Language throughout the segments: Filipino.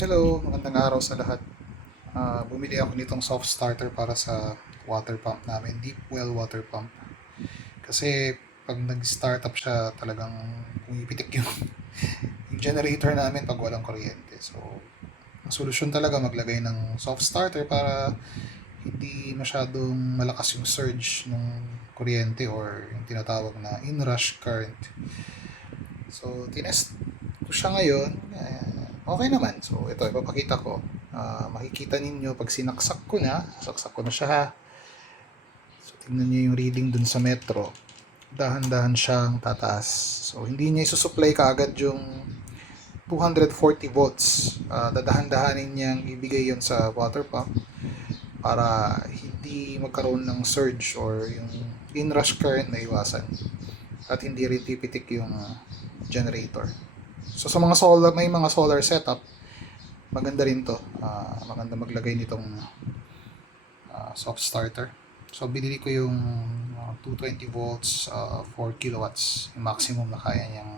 Hello, magandang araw sa lahat. Bumili ako nitong soft starter para sa water pump namin, deep well water pump. Kasi pag nag-start up siya, talagang pumipitik yung generator namin pag walang kuryente. So, ang solusyon talaga maglagay ng soft starter para hindi masyadong malakas yung surge ng kuryente or yung tinatawag na inrush current. So, tinest ko siya ngayon. Okay naman. So, ito, ipapakita ko. Makikita ninyo pag saksak ko na siya ha. So, tingnan nyo yung reading dun sa metro. Dahan-dahan siyang tataas. So, hindi niya isusupply kaagad yung 240 volts. Dadahan-dahanin niyang ibigay yon sa water pump para hindi magkaroon ng surge or yung inrush current na iwasan. At hindi rin pipitik yung generator. So sa mga solar, may mga solar setup, maganda rin to. Maganda maglagay nitong soft starter. So binili ko yung 220 volts, 4 kilowatts, yung maximum na kaya niyang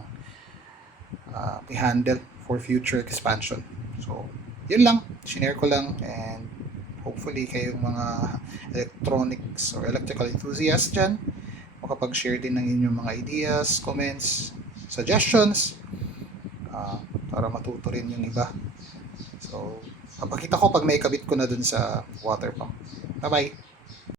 i-handle for future expansion. So yun lang, shinare ko lang, and hopefully kayong mga electronics or electrical enthusiasts dyan, makapag-share din ng inyong mga ideas, comments, suggestions, para matuto rin yung iba. So, papakita ko pag naikabit ko na dun sa water pump. Bye-bye!